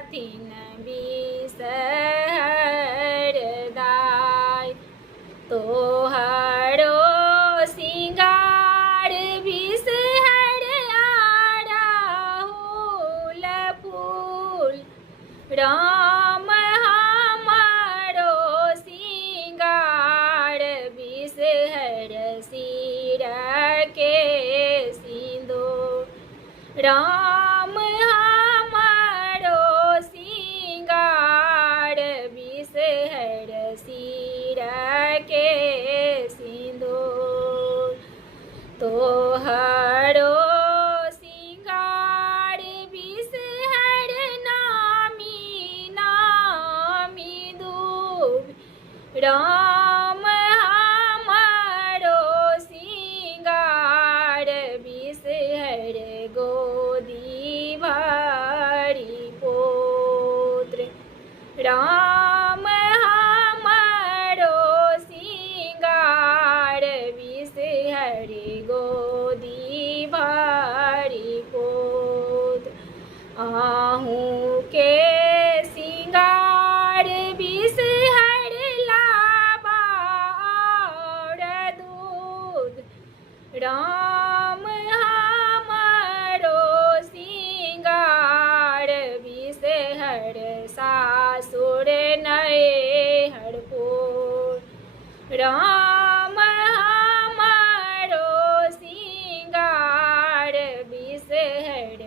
हाथीन बिसहर दाय। तोहरो सिंगार बिसहर अड़हुल फूल। राम हमारो सिंगार बिसहर सिर के सिंदूर। राम हमारो सिंगार बिसहर सिर के सिंदूर। तोहरो सिंगार बिसहर नामी नामी दूब। राम हमारो सिंगार बिसहर गोदी भरी पुत्र। राम हमारो सिंगार बिसहर गोदी भरी पुत्र। आहूँ के सिंगार बिसहर लाबा और दूध। राम हमारो सिंगार बिसहर सासुर नैहर पुर। राम हमारो सिंगार बिसहर